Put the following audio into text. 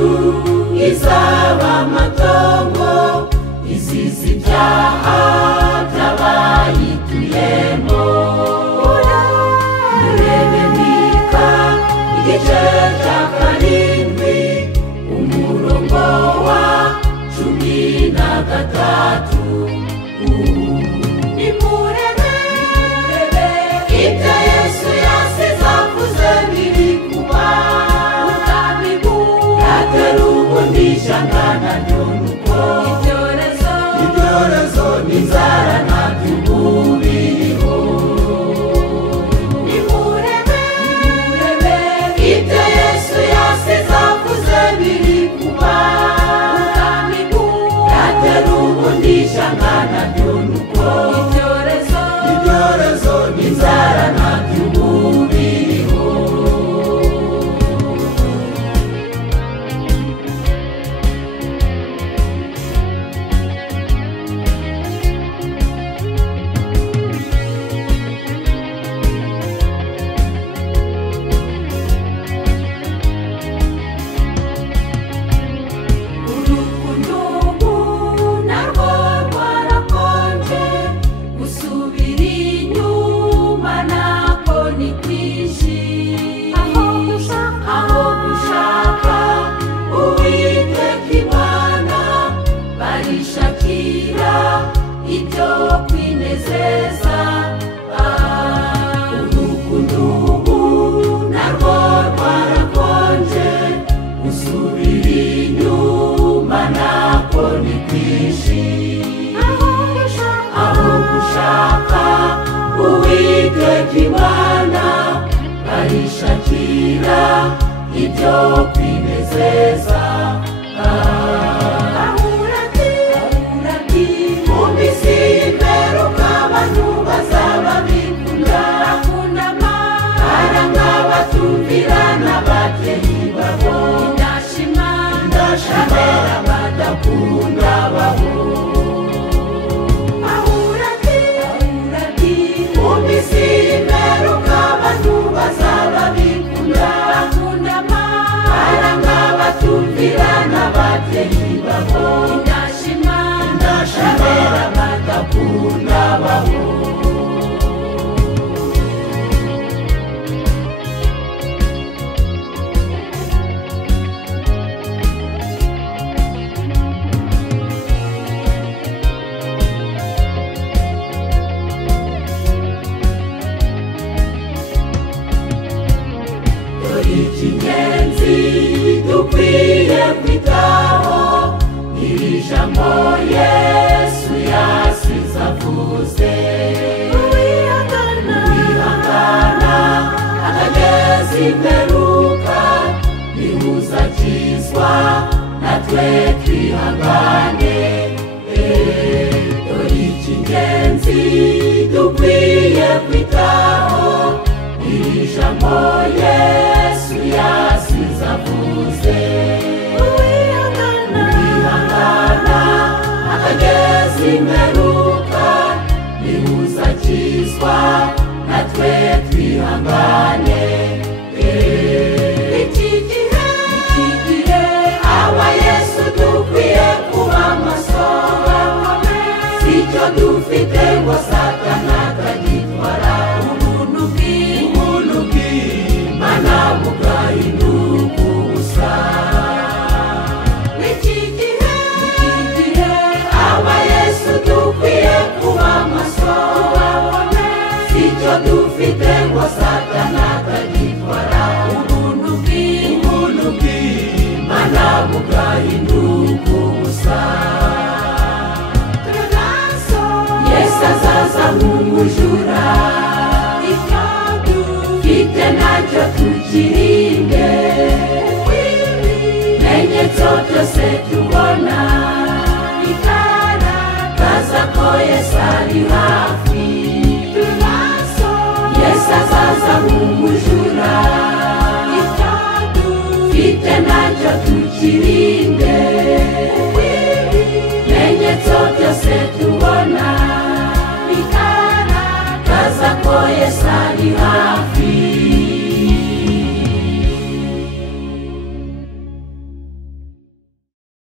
yacu izaba amatongo izizi ibyaha by'abayituyemo. Murebe Mika igice cya 7 umurongo wa 13. Nimurebe ibyo Yesu yasize avuze biri kuba. Yatera ubundi ishyanga naryo nuko ibyorezo n'inzara ntabyo ubu biriho. Nimurebe ibyo Yesu yasize avuze biri kuba. Yatera ubundi ishyanga naryo nuko ibyorezo n'inzara ntabyo ubu biriho. Imana barishakira ibyo kwinezeza. Mu minsi y'imperuka abantu bazaba bikunda baranga batumvira n'ababyeyi babo. Ndashimira badakunda babo. Batumvira n'ababyeyi babo. Ndashimira badakunda babo. Icy'ingenzi dukwiye kwitaho iri jambo Yesu yasize avuze. Uwihangana akageza imperuka niwe uzakizwa, natwe twihangane. Dore icy'ingenzi dukwiye kwitaho iri jambo Yesu yasize avuze. Uwihangana akageza imperuka niwe uzakizwa, natwe twihangane. Iki gihe aba Yesu dukwiye kuba maso. Sicyo dufite ngo Satani atagitwara. Ubuntu bw'Imana bugahinduka ubusa. Iki gihe aba Yesu dukwiye kuba maso. Sicyo dufite ngo Satani atagitwara. Ubuntu bw'Imana bugahinduka ubusa. Yesu azaza nk'umujura, dufite ntacyo tukirinde. Ibimenyetso byose tubona bigaragaza ko Yesu ari hafi. Yesu azaza nk'umujura, dufite ntacyo tukirinde. Ibimenyetso byose tubona